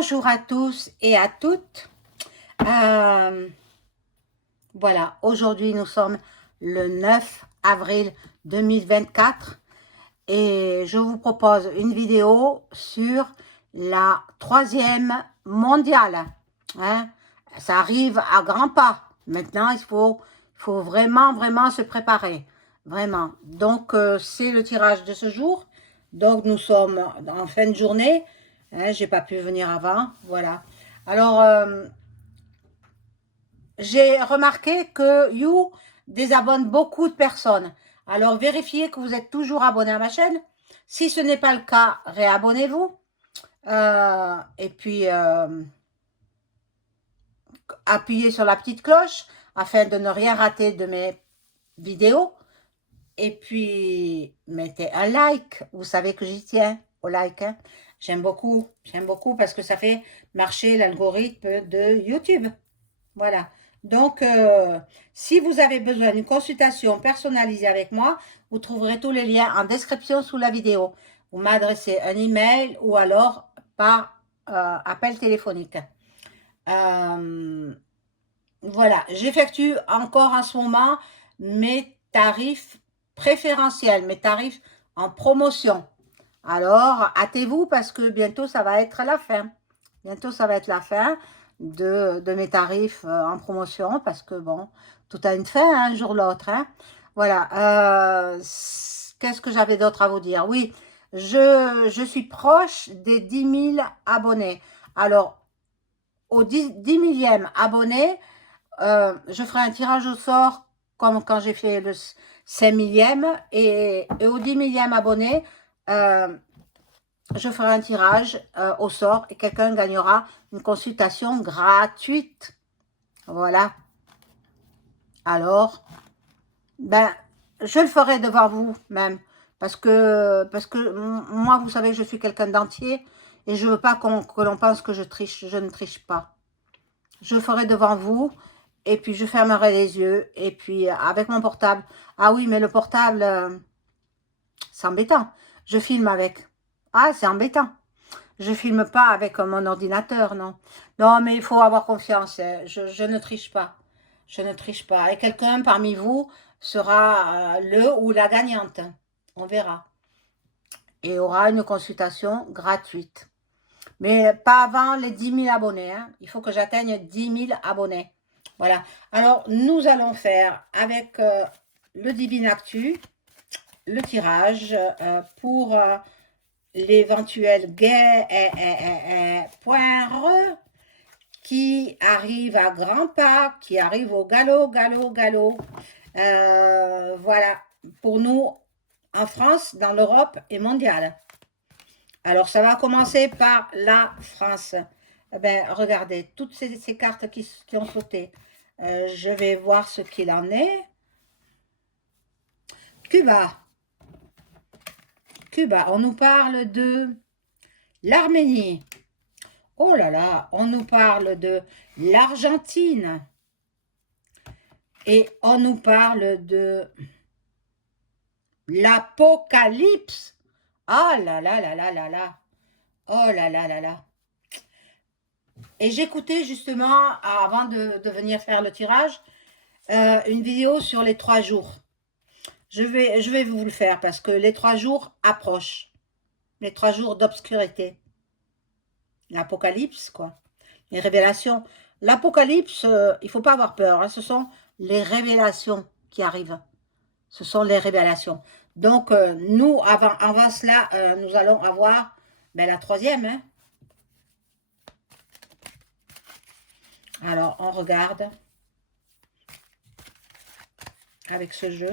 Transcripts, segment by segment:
Bonjour à tous et à toutes. Voilà, aujourd'hui nous sommes le 9 avril 2024 et je vous propose une vidéo sur la 3e mondiale. Hein. Ça arrive à grands pas. Maintenant, il faut vraiment se préparer. Vraiment. Donc, c'est le tirage de ce jour. Donc, nous sommes en fin de journée. Hein, j'ai pas pu venir avant. Voilà. Alors, j'ai remarqué que You désabonne beaucoup de personnes. Alors, vérifiez que vous êtes toujours abonné à ma chaîne. Si ce n'est pas le cas, réabonnez-vous. Et puis, appuyez sur la petite cloche afin de ne rien rater de mes vidéos. Et puis, mettez un like. Vous savez que j'y tiens au like. Hein. J'aime beaucoup parce que ça fait marcher l'algorithme de YouTube. Voilà. Donc, si vous avez besoin d'une consultation personnalisée avec moi, vous trouverez tous les liens en description sous la vidéo. Vous m'adressez un email ou alors par appel téléphonique. Voilà, j'effectue encore en ce moment mes tarifs préférentiels, mes tarifs en promotion. Alors, hâtez-vous parce que bientôt, ça va être la fin. Bientôt, ça va être la fin de mes tarifs en promotion parce que, bon, tout a une fin, hein, un jour ou l'autre. Hein. Voilà. Qu'est-ce que j'avais d'autre à vous dire? Oui, je suis proche des 10 000 abonnés. Alors, au 10 millième abonné, je ferai un tirage au sort comme quand j'ai fait le 5 millième et au 10 millième abonné, je ferai un tirage au sort et quelqu'un gagnera une consultation gratuite. Voilà. Alors, ben, je le ferai devant vous même. Parce que moi, vous savez, je suis quelqu'un d'entier et je veux pas que l'on pense que je triche. Je ne triche pas. Je le ferai devant vous et puis je fermerai les yeux et puis avec mon portable. Ah oui, mais le portable, c'est embêtant. Je filme avec. Ah, c'est embêtant. Je filme pas avec mon ordinateur, non. Non, mais il faut avoir confiance. Je ne triche pas. Je ne triche pas. Et quelqu'un parmi vous sera le ou la gagnante. On verra. Et aura une consultation gratuite. Mais pas avant les 10 000 abonnés. Hein. Il faut que j'atteigne 10 000 abonnés. Voilà. Alors, nous allons faire avec le Divine Actu, le tirage pour l'éventuel point re qui arrive à grands pas, qui arrive au galop. Voilà, pour nous, en France, dans l'Europe et mondiale. Alors, ça va commencer par la France. Eh ben, regardez, toutes ces cartes qui ont sauté. Je vais voir ce qu'il en est. Cuba. Cuba, on nous parle de l'Arménie. Oh là là, on nous parle de l'Argentine. Et on nous parle de l'Apocalypse. Ah là là là là là là. Oh là là là là. Et j'écoutais justement, avant de venir faire le tirage, une vidéo sur les 3 jours. Je vais vous le faire parce que les 3 jours approchent. Les 3 jours d'obscurité. L'Apocalypse, quoi. Les révélations. L'Apocalypse, il ne faut pas avoir peur. Hein, ce sont les révélations qui arrivent. Ce sont les révélations. Donc, nous, avant cela, nous allons avoir la 3e. Hein. Alors, on regarde avec ce jeu.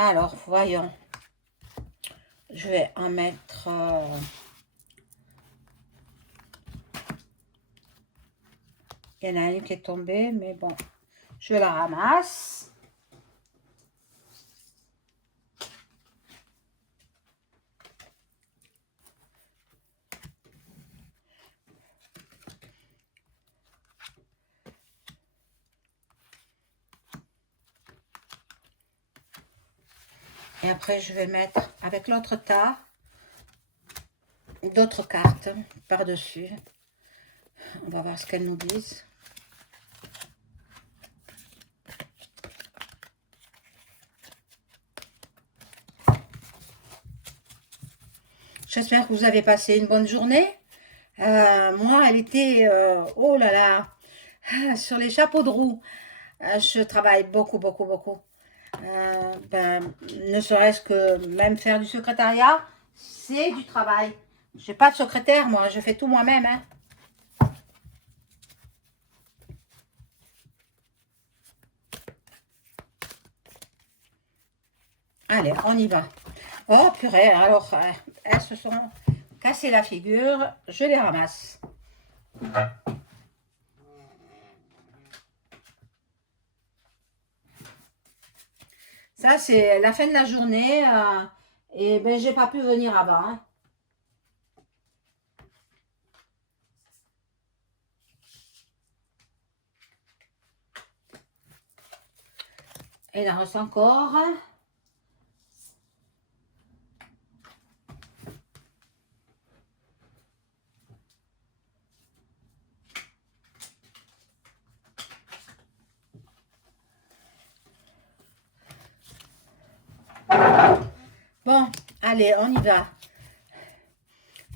Alors, voyons. Je vais en mettre... Il y en a une qui est tombée, mais bon, je la ramasse. Et après, je vais mettre avec l'autre tas d'autres cartes par-dessus. On va voir ce qu'elles nous disent. J'espère que vous avez passé une bonne journée. Moi, elle était, oh là là, sur les chapeaux de roue. Je travaille beaucoup, beaucoup, beaucoup. Ne serait-ce que même faire du secrétariat, c'est du travail. Je n'ai pas de secrétaire, moi, je fais tout moi-même. Hein. Allez, on y va. Oh, purée, alors, elles se sont cassées la figure. Je les ramasse. Ça, c'est la fin de la journée. Et ben, j'ai pas pu venir avant. Hein. Et il en reste encore. Bon, allez, on y va.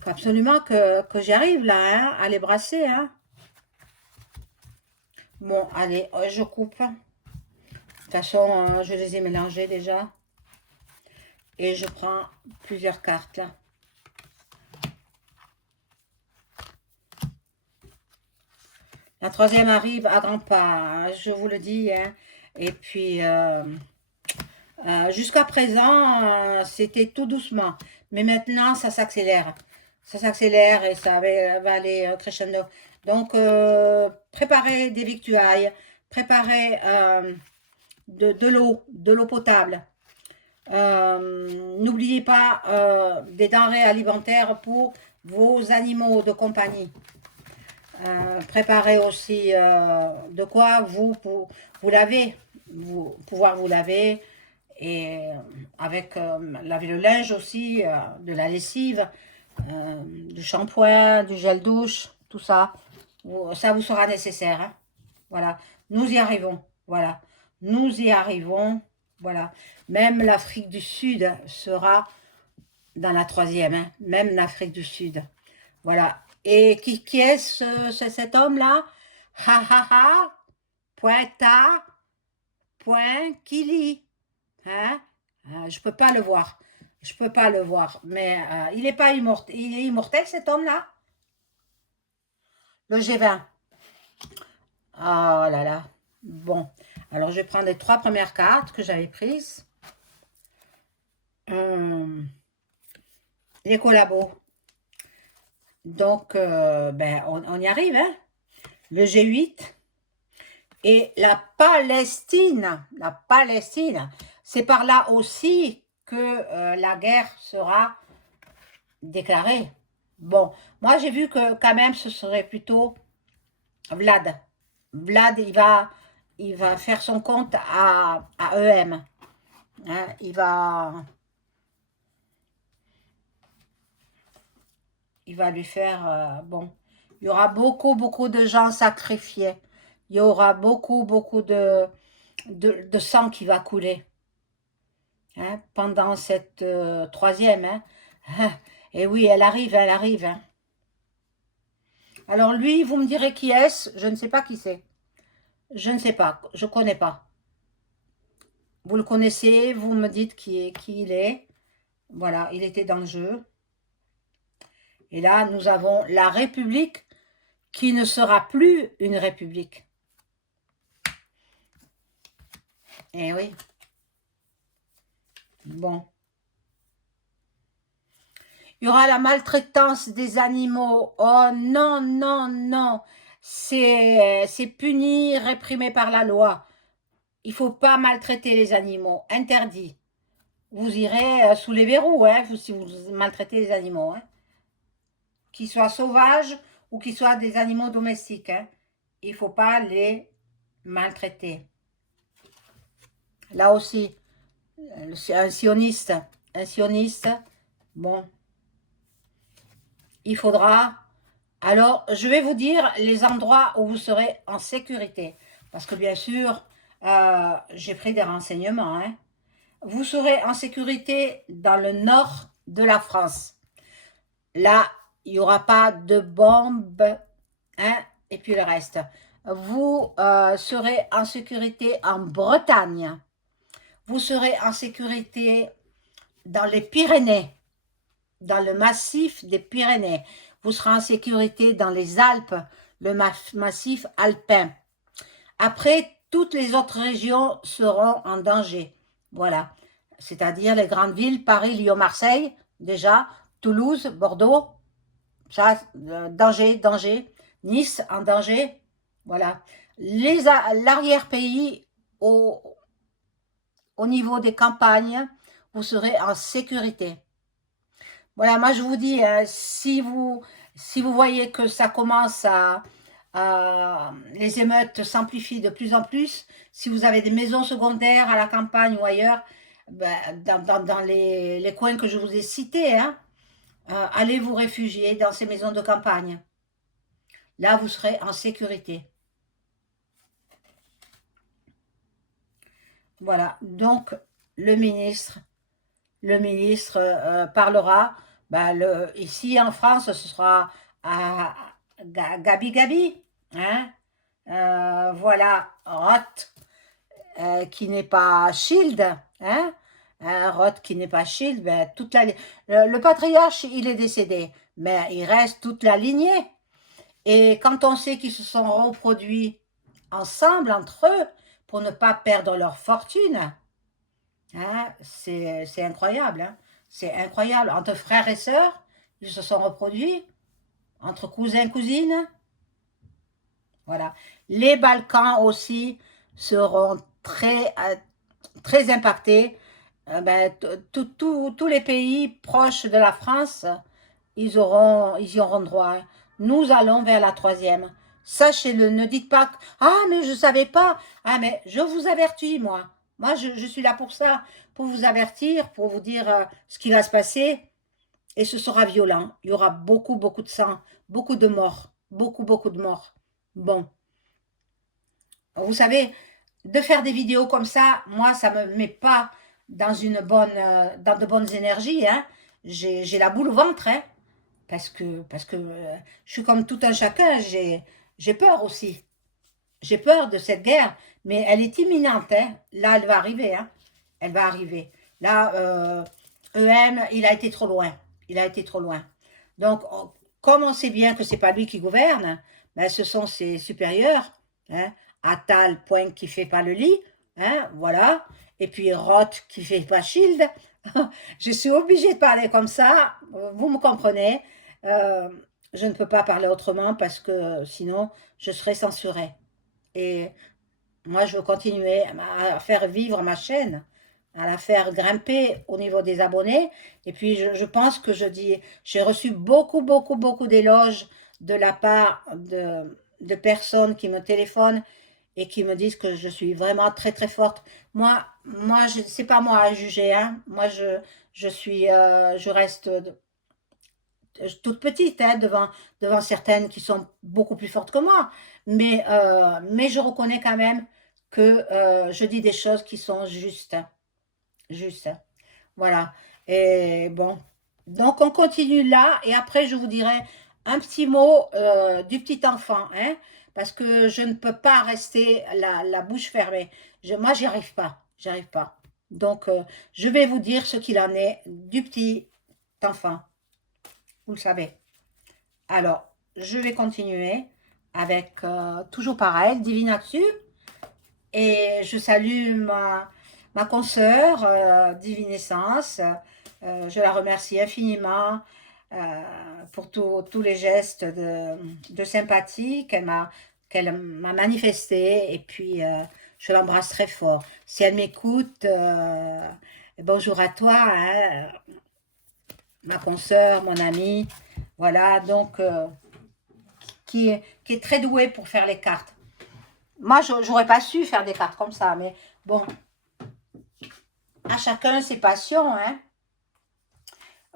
Faut absolument que j'y arrive là, hein, à les brasser. Hein. Bon, allez, je coupe. De toute façon, je les ai mélangés déjà. Et je prends plusieurs cartes là. La troisième arrive à grands pas, je vous le dis. Hein. Et puis, jusqu'à présent, c'était tout doucement. Mais maintenant, ça s'accélère. Ça s'accélère et ça va aller crescendo. Donc, préparez des victuailles. Préparez de l'eau potable. N'oubliez pas des denrées alimentaires pour vos animaux de compagnie. Préparez aussi de quoi vous laver, pouvoir vous laver et avec laver le linge aussi, de la lessive, du shampoing, du gel douche, tout ça. Ça vous sera nécessaire. Hein. Voilà, nous y arrivons. Voilà, nous y arrivons. Voilà, même l'Afrique du Sud sera dans la troisième. Hein. Même l'Afrique du Sud. Voilà. Et qui est cet homme-là? Ha ha ha, point ta, point Kili. Hein? Je peux pas le voir. Je peux pas le voir. Mais il n'est pas immortel. Il est immortel, cet homme-là? Le G20. Oh là là. Bon. Alors, je vais prendre les 3 premières cartes que j'avais prises. Les collabos. Donc, ben, on y arrive. Hein? Le G8. Et la Palestine, c'est par là aussi que la guerre sera déclarée. Bon, moi j'ai vu que quand même ce serait plutôt Vlad. Vlad, il va faire son compte à EM. Hein, il va lui faire... bon, il y aura beaucoup de gens sacrifiés. Il y aura beaucoup de sang qui va couler. Hein, pendant cette troisième. Hein. Et oui, elle arrive. Hein. Alors lui, vous me direz qui est-ce? Je ne sais pas qui c'est. Je ne sais pas, je ne connais pas. Vous le connaissez, vous me dites qui il est. Voilà, il était dans le jeu. Et là, nous avons la République qui ne sera plus une République. Eh oui. Bon. Il y aura la maltraitance des animaux. Oh non. C'est puni, réprimé par la loi. Il ne faut pas maltraiter les animaux. Interdit. Vous irez sous les verrous hein, si vous maltraitez les animaux. Hein. Qu'ils soient sauvages ou qu'ils soient des animaux domestiques. Hein. Il ne faut pas les maltraiter. Là aussi, un sioniste, bon, il faudra... Alors, je vais vous dire les endroits où vous serez en sécurité. Parce que bien sûr, j'ai pris des renseignements. Hein. Vous serez en sécurité dans le nord de la France. Là, il n'y aura pas de bombes. Hein, et puis le reste. Vous serez en sécurité en Bretagne. Vous serez en sécurité dans les Pyrénées, dans le massif des Pyrénées. Vous serez en sécurité dans les Alpes, le massif alpin. Après, toutes les autres régions seront en danger. Voilà. C'est-à-dire les grandes villes, Paris, Lyon, Marseille, déjà, Toulouse, Bordeaux, ça, danger, danger. Nice, en danger. Voilà. L'arrière-pays, au niveau des campagnes, vous serez en sécurité. Voilà, moi je vous dis, si vous voyez que ça commence les émeutes s'amplifient de plus en plus, si vous avez des maisons secondaires à la campagne ou ailleurs, ben, dans les coins que je vous ai cités, hein, allez vous réfugier dans ces maisons de campagne. Là, vous serez en sécurité. Voilà, donc le ministre parlera. Ben, ici en France, ce sera à Gabi Gabi. Hein, voilà, Roth, qui n'est pas Shield. Hein, Roth qui n'est pas Shield. Ben, le patriarche, il est décédé. Mais il reste toute la lignée. Et quand on sait qu'ils se sont reproduits ensemble, entre eux, pour ne pas perdre leur fortune, hein, c'est incroyable. Hein, c'est incroyable. Entre frères et sœurs, ils se sont reproduits. Entre cousins, cousines. Voilà. Les Balkans aussi seront très impactés. Ben, tous les pays proches de la France, ils y auront droit. Hein. Nous allons vers la troisième. Sachez-le, ne dites pas que, ah, mais je ne savais pas. Ah, mais je vous avertis, moi. Moi, je suis là pour ça, pour vous avertir, pour vous dire ce qui va se passer. Et ce sera violent. Il y aura beaucoup, beaucoup de sang, beaucoup de morts. Beaucoup, beaucoup de morts. Bon, vous savez, de faire des vidéos comme ça, moi, ça ne me met pas dans dans de bonnes énergies. Hein. J'ai la boule au ventre, hein, parce que je suis comme tout un chacun, j'ai peur aussi. J'ai peur de cette guerre, mais elle est imminente. Hein. Là, elle va arriver. Hein. Elle va arriver. Là, EM, il a été trop loin. Il a été trop loin. Donc, comme on sait bien que c'est pas lui qui gouverne, ben, ce sont ses supérieurs. Hein. Attal, point qui fait pas le lit. Hein, voilà. Et puis Roth qui fait pas Shield. Je suis obligée de parler comme ça. Vous me comprenez. Euh, je ne peux pas parler autrement parce que sinon, je serais censurée. Et moi, je veux continuer à faire vivre ma chaîne, à la faire grimper au niveau des abonnés. Et puis, je pense que j'ai reçu beaucoup, beaucoup, beaucoup d'éloges de la part de personnes qui me téléphonent et qui me disent que je suis vraiment très, très forte. Moi, c'est pas moi à juger, hein. Moi, je reste toute petite, hein, devant certaines qui sont beaucoup plus fortes que moi. Mais je reconnais quand même que je dis des choses qui sont justes. Justes. Voilà. Et bon. Donc, on continue là. Et après, je vous dirai un petit mot du petit enfant. Hein, parce que je ne peux pas rester la bouche fermée. Moi, j'y arrive pas. J'y arrive pas. Donc, je vais vous dire ce qu'il en est du petit enfant. Vous le savez. Alors, je vais continuer avec toujours pareil, Divine Actu. Et je salue ma consoeur, Divine Essence. Je la remercie infiniment pour tous les gestes de sympathie qu'elle m'a manifesté. Et puis, je l'embrasse très fort. Si elle m'écoute, bonjour à toi, hein, ma consoeur, mon amie. Voilà, donc, qui est très douée pour faire les cartes. Moi, j'aurais pas su faire des cartes comme ça, mais bon. À chacun ses passions, hein.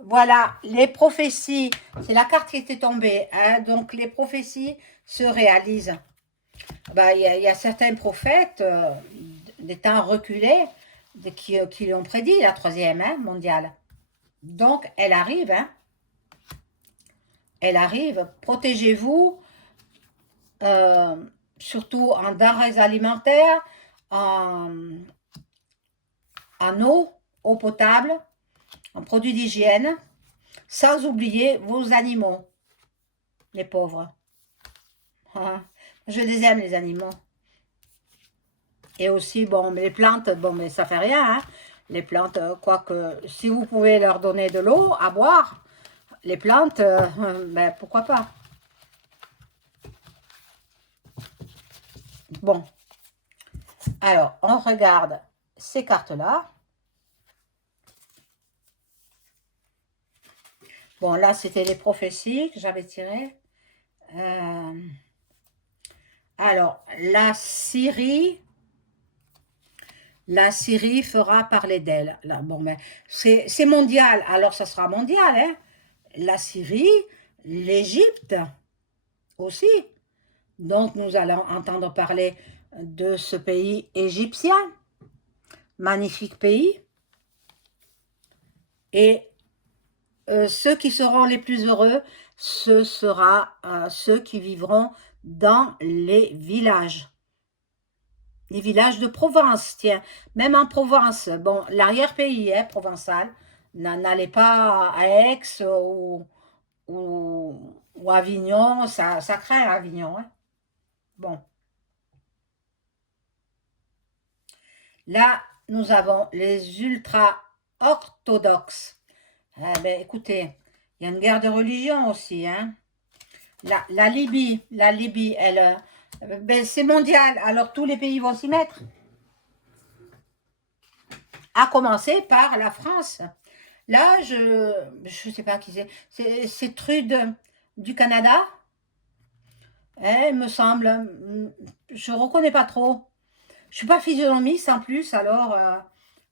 Voilà, les prophéties, c'est la carte qui était tombée, hein, donc les prophéties se réalisent. Bah, y a certains prophètes des temps reculés qui ont prédit la troisième mondiale. Donc, elle arrive, hein. Elle arrive. Protégez-vous, euh, surtout en denrées alimentaires, en, en eau potable, en produits d'hygiène, sans oublier vos animaux, les pauvres. Ah, je les aime, les animaux. Et aussi, bon, mais les plantes, bon, mais ça fait rien, hein. Les plantes, quoique, si vous pouvez leur donner de l'eau à boire, les plantes, ben, pourquoi pas. Bon, alors, on regarde ces cartes-là. Bon, là, c'était les prophéties que j'avais tirées. Alors, la Syrie fera parler d'elle. Là, bon, mais c'est mondial, alors ça sera mondial, hein. La Syrie, l'Égypte aussi. Donc, nous allons entendre parler de ce pays égyptien, magnifique pays. Et ceux qui seront les plus heureux, ce sera ceux qui vivront dans les villages. Les villages de Provence, tiens, même en Provence, bon, l'arrière-pays provençal, n'allez pas à Aix ou Avignon, ça craint Avignon. Hein. Bon, là, nous avons les ultra-orthodoxes. Eh ben, écoutez, il y a une guerre de religion aussi. Hein. La Libye, elle, ben, c'est mondial, alors tous les pays vont s'y mettre. À commencer par la France. Là, je sais pas qui c'est. C'est Trude du Canada. Il me semble. Je reconnais pas trop. Je suis pas physionomiste en plus, alors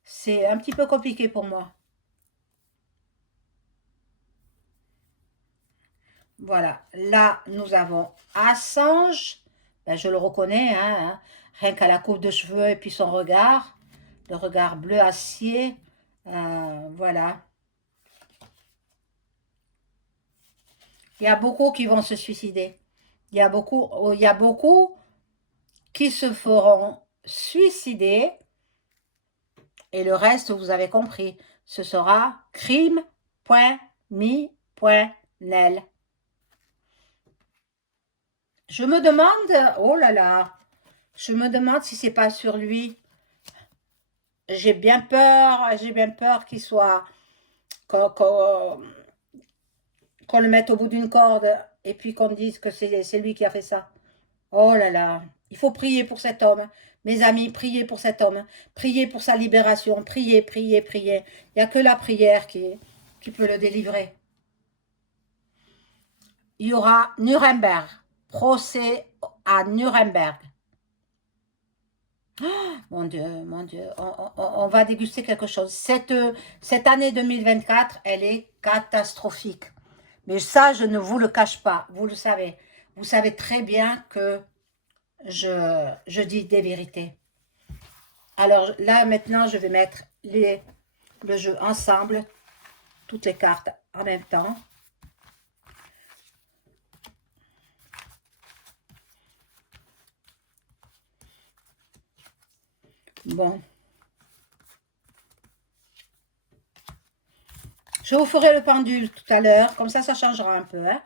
c'est un petit peu compliqué pour moi. Voilà. Là, nous avons Assange. Ben, je le reconnais, hein. Rien qu'à la coupe de cheveux et puis son regard. Le regard bleu acier. Voilà. Il y a beaucoup qui vont se suicider. Il y a beaucoup qui se feront suicider. Et le reste, vous avez compris, ce sera crime.me.nel. Je me demande, oh là là, je me demande si c'est pas sur lui. J'ai bien peur qu'il soit, qu'on le mette au bout d'une corde et puis qu'on dise que c'est lui qui a fait ça. Oh là là, il faut prier pour cet homme. Mes amis, priez pour cet homme. Priez pour sa libération. Priez, priez, priez. Il n'y a que la prière qui peut le délivrer. Il y aura Nuremberg. Procès à Nuremberg. Mon Dieu, on va déguster quelque chose. Cette année 2024, elle est catastrophique. Mais ça, je ne vous le cache pas. Vous le savez. Vous savez très bien que je dis des vérités. Alors là, maintenant, je vais mettre le jeu ensemble, toutes les cartes en même temps. Bon. Je vous ferai le pendule tout à l'heure, comme ça changera un peu hein,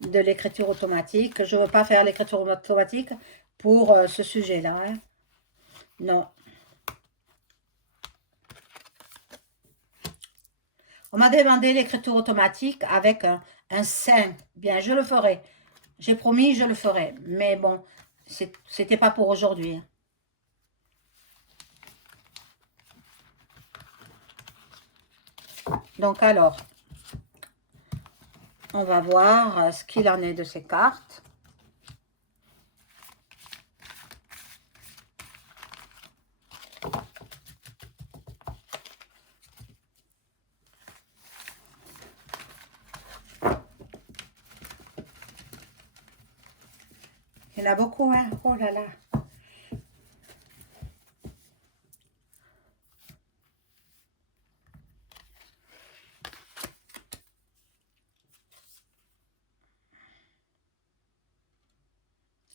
de l'écriture automatique. Je ne veux pas faire l'écriture automatique pour ce sujet-là. Hein. Non. On m'a demandé l'écriture automatique avec un 5. Bien, je le ferai. J'ai promis, je le ferai. Mais bon, c'était pas pour aujourd'hui. Donc alors, on va voir ce qu'il en est de ces cartes. Il y en a beaucoup, hein. Oh là là.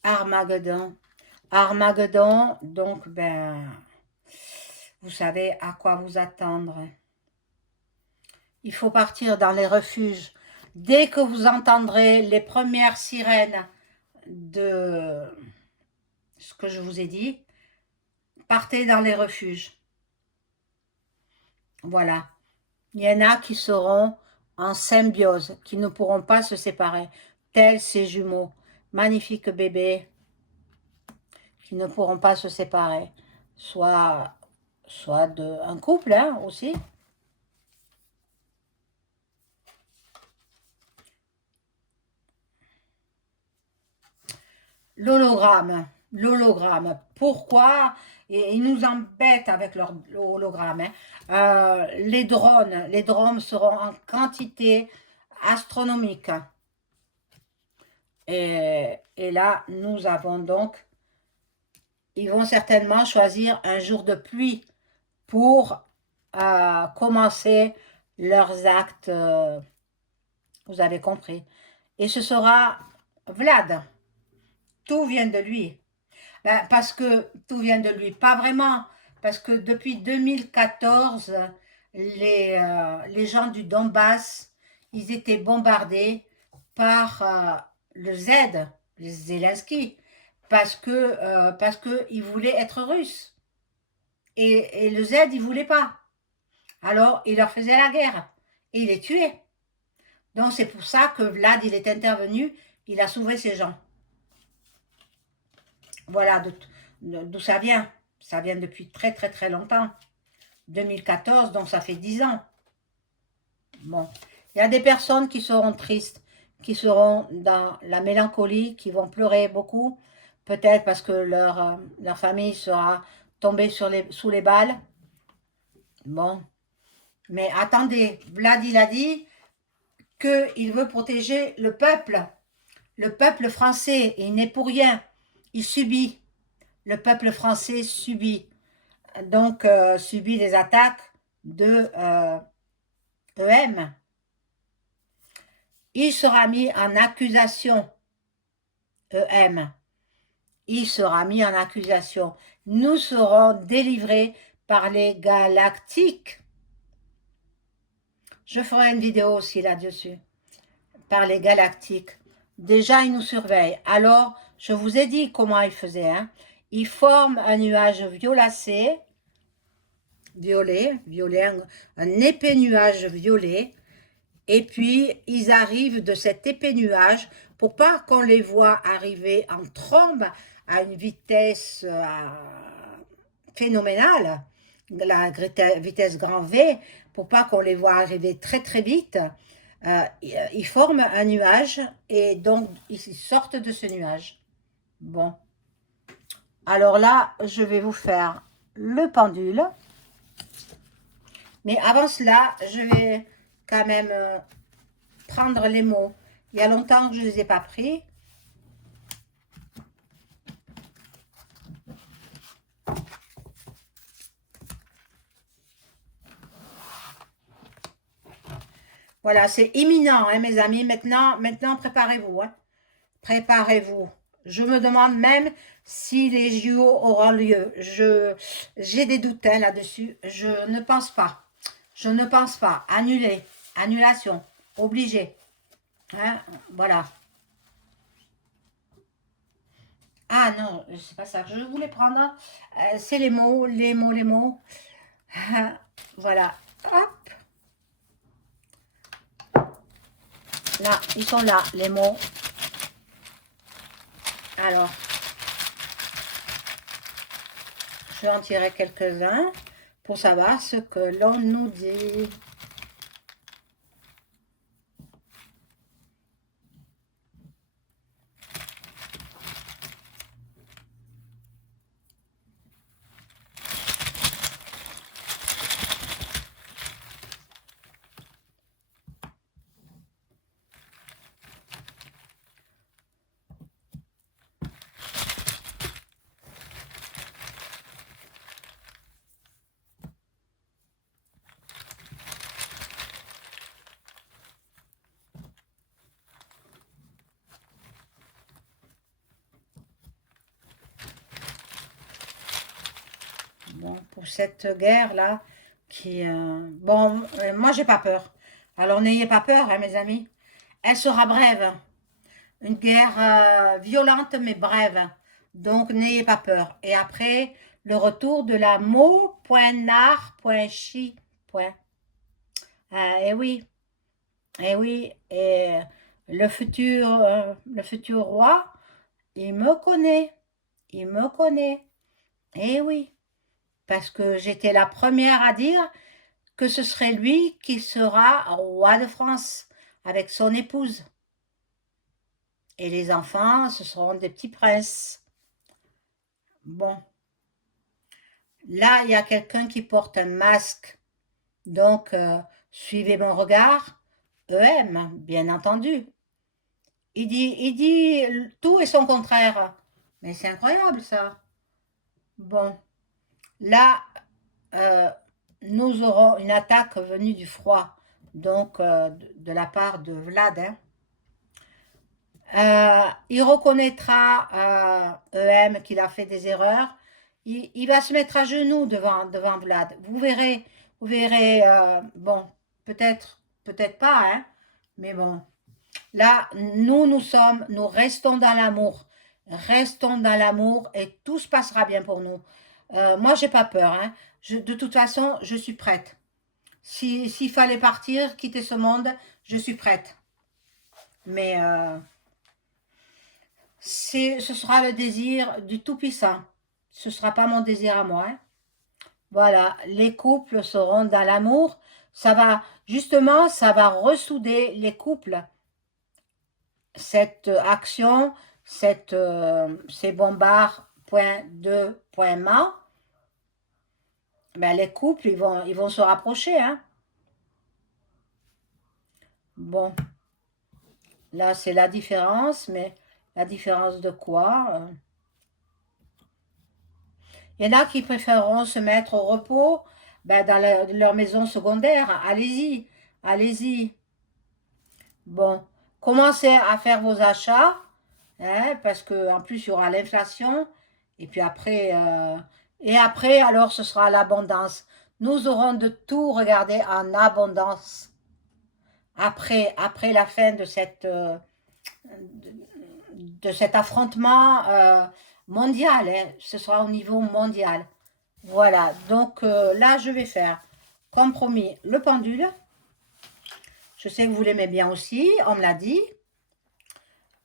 Armageddon. Armageddon, donc, ben, vous savez à quoi vous attendre. Il faut partir dans les refuges. Dès que vous entendrez les premières sirènes de ce que je vous ai dit, partez dans les refuges. Voilà. Il y en a qui seront en symbiose, qui ne pourront pas se séparer, tels ces jumeaux. Magnifiques bébés qui ne pourront pas se séparer. Soit un couple hein, aussi. L'hologramme. Pourquoi ils nous embêtent avec leur hologramme. Hein. Les drones seront en quantité astronomique. Et là, nous avons donc, ils vont certainement choisir un jour de pluie pour commencer leurs actes, vous avez compris. Et ce sera Vlad. Tout vient de lui. Ben, parce que tout vient de lui. Pas vraiment. Parce que depuis 2014, les gens du Donbass, ils étaient bombardés par le Z, les Zelensky, parce que ils voulaient être russes. Et le Z, il voulait pas. Alors, il leur faisait la guerre. Et il les tuait. Donc, c'est pour ça que Vlad, il est intervenu. Il a sauvé ces gens. Voilà d'où ça vient. Ça vient depuis très très très longtemps. 2014, donc ça fait 10 ans. Bon, il y a des personnes qui seront tristes, qui seront dans la mélancolie, qui vont pleurer beaucoup, peut-être parce que leur famille sera tombée sous les balles. Bon, mais attendez, Vlad il a dit qu'il veut protéger le peuple français, et il n'est pour rien, il subit. Le peuple français subit, donc subit les attaques de EM. Il sera mis en accusation, EM. Il sera mis en accusation. Nous serons délivrés par les galactiques. Je ferai une vidéo aussi là-dessus. Par les galactiques. Déjà, ils nous surveillent. Alors, je vous ai dit comment ils faisaient. Hein. Ils forment un nuage violacé, violet, un épais nuage violet, et puis ils arrivent de cet épais nuage, pour pas qu'on les voit arriver en trombe à une vitesse phénoménale, la vitesse grand V, pour pas qu'on les voit arriver très très vite, ils forment un nuage, et donc ils sortent de ce nuage. Bon, alors là, je vais vous faire le pendule. Mais avant cela, je vais quand même prendre les mots. Il y a longtemps que je ne les ai pas pris. Voilà, c'est imminent, hein, mes amis. Maintenant préparez-vous. Hein. Préparez-vous. Je me demande même si les JO auront lieu. J'ai des doutes hein, là-dessus. Je ne pense pas. Je ne pense pas. Annulé. Annulation. Obligé. Hein, voilà. Ah non, c'est pas ça que je voulais prendre. C'est les mots, les mots. Voilà. Hop. Là, ils sont là, les mots. Alors, je vais en tirer quelques-uns pour savoir ce que l'on nous dit. cette guerre-là qui... bon, moi, j'ai pas peur. Alors, n'ayez pas peur, hein, mes amis. Elle sera brève. Une guerre violente, mais brève. Donc, n'ayez pas peur. Et après, le retour de la mot.nar.chi. Et oui, et oui. Et le futur roi, il me connaît. Il me connaît. Et oui. Parce que j'étais la première à dire que ce serait lui qui sera roi de France avec son épouse. Et les enfants, ce seront des petits princes. Bon, là, il y a quelqu'un qui porte un masque. Donc, suivez mon regard. EM, bien entendu. Il dit tout et son contraire. Mais c'est incroyable, ça. Bon, là, euh, nous aurons une attaque venue du froid. Donc, de la part de Vlad. Hein. Il reconnaîtra EM qu'il a fait des erreurs. Il va se mettre à genoux devant Vlad. Vous verrez, bon, peut-être pas, hein, mais bon. Là, nous restons dans l'amour. Restons dans l'amour et tout se passera bien pour nous. Moi, j'ai pas peur, hein. De toute façon, je suis prête. S'il fallait partir, quitter ce monde, je suis prête. Mais ce sera le désir du Tout-Puissant. Ce ne sera pas mon désir à moi. Hein. Voilà, les couples seront dans l'amour. Justement, ça va ressouder les couples. Cette action, ces bombards.2.ma, ben les couples, ils vont se rapprocher. Hein. Bon, là, c'est la différence, mais la différence de quoi Il y en a qui préféreront se mettre au repos ben, dans leur maison secondaire. Allez-y, allez-y. Bon, commencez à faire vos achats, hein, parce qu'en plus, il y aura l'inflation. Et puis après, alors, ce sera l'abondance. Nous aurons de tout regarder en abondance. Après la fin de cet affrontement mondial, hein, ce sera au niveau mondial. Voilà, donc là, je vais faire, comme promis, le pendule. Je sais que vous l'aimez bien aussi, on me l'a dit.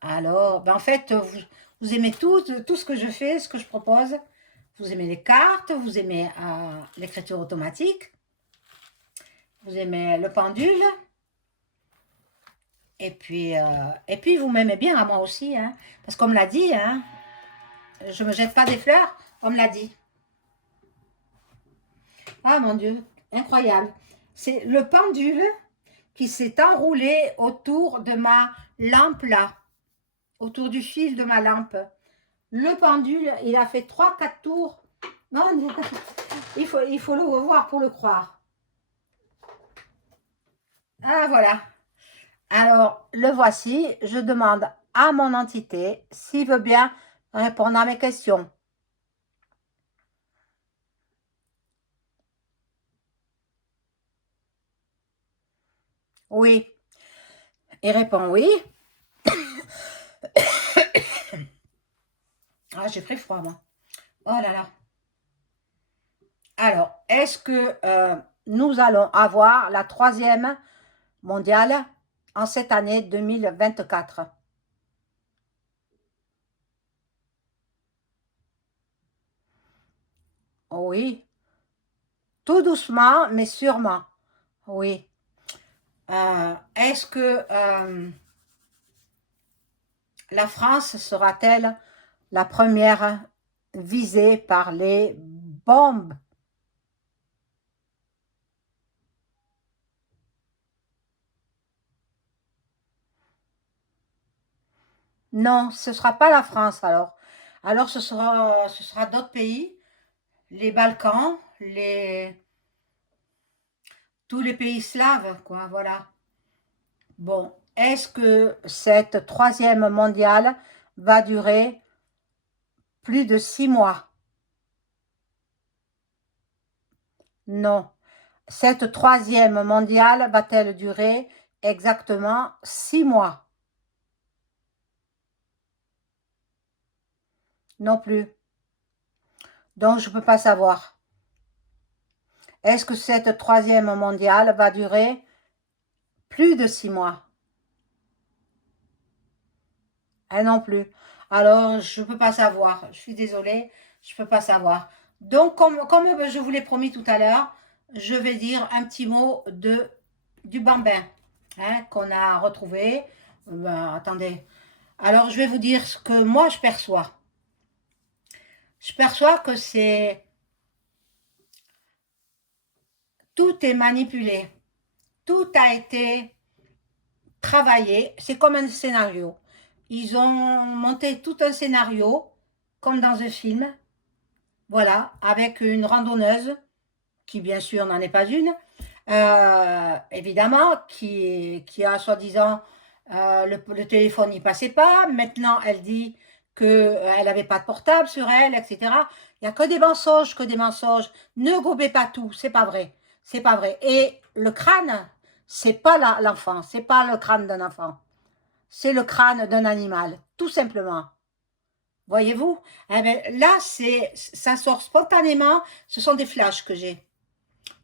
Alors, ben en fait, vous aimez tout ce que je fais, ce que je propose. Vous aimez les cartes, vous aimez l'écriture automatique, vous aimez le pendule. Et puis vous m'aimez bien à moi aussi, hein, parce qu'on me l'a dit, hein, je ne me jette pas des fleurs, on me l'a dit. Ah mon Dieu, incroyable. C'est le pendule qui s'est enroulé autour de ma lampe là, autour du fil de ma lampe. Le pendule, il a fait 3-4 tours. Non, il faut le revoir pour le croire. Ah voilà. Alors, le voici. Je demande à mon entité s'il veut bien répondre à mes questions. Oui. Il répond oui. Ah, j'ai pris froid, moi. Oh là là. Alors, est-ce que nous allons avoir la 3e mondiale en cette année 2024? Oui. Tout doucement, mais sûrement. Oui. Est-ce que la France sera-t-elle la première visée par les bombes? Non, ce ne sera pas la France alors. Alors ce sera d'autres pays, les Balkans, tous les pays slaves, quoi, voilà. Bon, est-ce que cette 3e mondiale va durer plus de 6 mois? Non. Cette troisième mondiale va-t-elle durer exactement 6 mois? Non plus. Donc, je ne peux pas savoir. Est-ce que cette troisième mondiale va durer plus de 6 mois? Ah non plus. Alors, je ne peux pas savoir. Je suis désolée, je ne peux pas savoir. Donc, comme je vous l'ai promis tout à l'heure, je vais dire un petit mot du bambin hein, qu'on a retrouvé. Attendez. Alors, je vais vous dire ce que moi, je perçois. Je perçois que c'est... Tout est manipulé. Tout a été travaillé. C'est comme un scénario. Ils ont monté tout un scénario, comme dans un film. Voilà, avec une randonneuse, qui bien sûr n'en est pas une, évidemment, qui a soi-disant le téléphone n'y passait pas. Maintenant, elle dit qu'elle n'avait pas de portable sur elle, etc. Il n'y a que des mensonges, que des mensonges. Ne gobez pas tout, c'est pas vrai. C'est pas vrai. Et le crâne, c'est pas l'enfant, c'est pas le crâne d'un enfant. C'est le crâne d'un animal, tout simplement. Voyez-vous? Eh ben, là, ça sort spontanément. Ce sont des flashs que j'ai.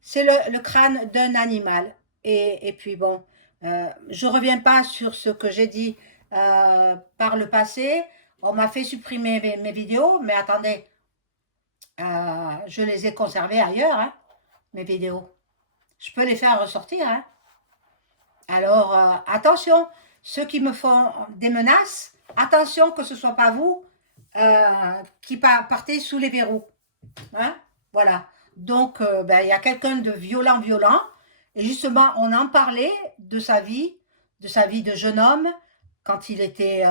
C'est le crâne d'un animal. Et puis bon, je ne reviens pas sur ce que j'ai dit par le passé. On m'a fait supprimer mes vidéos, mais attendez, je les ai conservées ailleurs, hein, mes vidéos. Je peux les faire ressortir. Hein. Alors, attention, ceux qui me font des menaces, attention que ce ne soit pas vous qui partez sous les verrous. Hein. Voilà. Donc, ben, y a quelqu'un de violent, violent. Et justement, on en parlait de sa vie de jeune homme, quand il était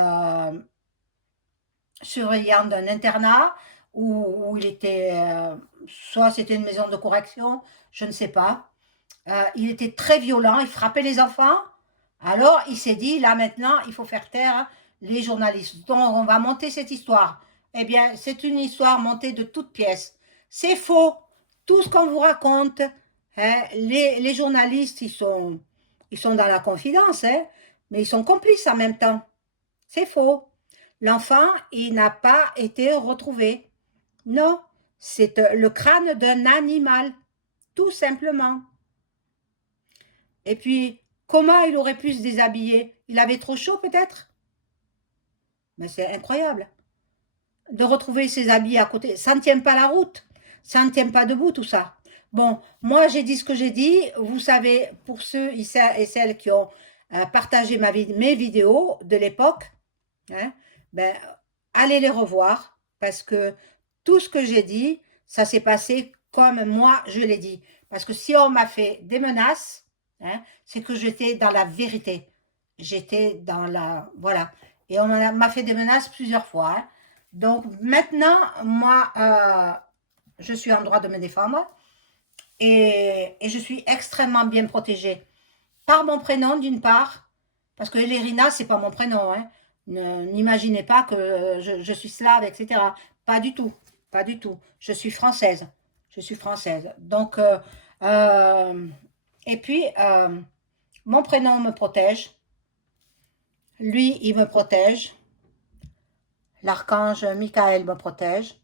surveillant d'un internat, où il était, soit c'était une maison de correction, je ne sais pas. Il était très violent, il frappait les enfants. Alors, il s'est dit, là maintenant, il faut faire taire les journalistes. Donc, on va monter cette histoire. Eh bien, c'est une histoire montée de toutes pièces. C'est faux. Tout ce qu'on vous raconte, hein, les journalistes, ils sont dans la confidence, hein, mais ils sont complices en même temps. C'est faux. L'enfant, il n'a pas été retrouvé. Non, c'est le crâne d'un animal, tout simplement. Et puis, comment il aurait pu se déshabiller? Il avait trop chaud peut-être? Mais c'est incroyable. De retrouver ses habits à côté. Ça ne tient pas la route. Ça ne tient pas debout tout ça. Bon, moi j'ai dit ce que j'ai dit. Vous savez, pour ceux et celles qui ont partagé mes vidéos de l'époque, hein, ben, allez les revoir parce que tout ce que j'ai dit, ça s'est passé comme moi je l'ai dit. Parce que si on m'a fait des menaces, hein, c'est que j'étais dans la vérité. J'étais dans la... Voilà. Et on m'a fait des menaces plusieurs fois. Hein. Donc maintenant, moi, je suis en droit de me défendre et je suis extrêmement bien protégée. Par mon prénom, d'une part, parce que Lerina, c'est pas mon prénom. Hein. N'imaginez pas que je suis slave, etc. Pas du tout. Pas du tout. Je suis française. Je suis française. Donc, et puis, mon prénom me protège. Lui, il me protège. L'archange Michael me protège.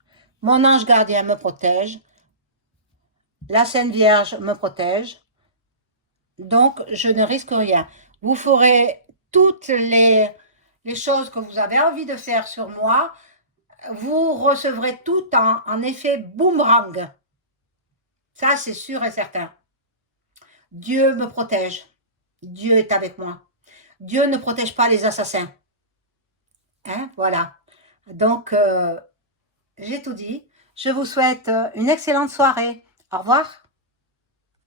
Mon ange gardien me protège. La Sainte Vierge me protège. Donc, je ne risque rien. Vous ferez toutes les choses que vous avez envie de faire sur moi. Vous recevrez tout en effet boomerang. Ça, c'est sûr et certain. Dieu me protège. Dieu est avec moi. Dieu ne protège pas les assassins. Hein, voilà. Donc, j'ai tout dit. Je vous souhaite une excellente soirée. Au revoir.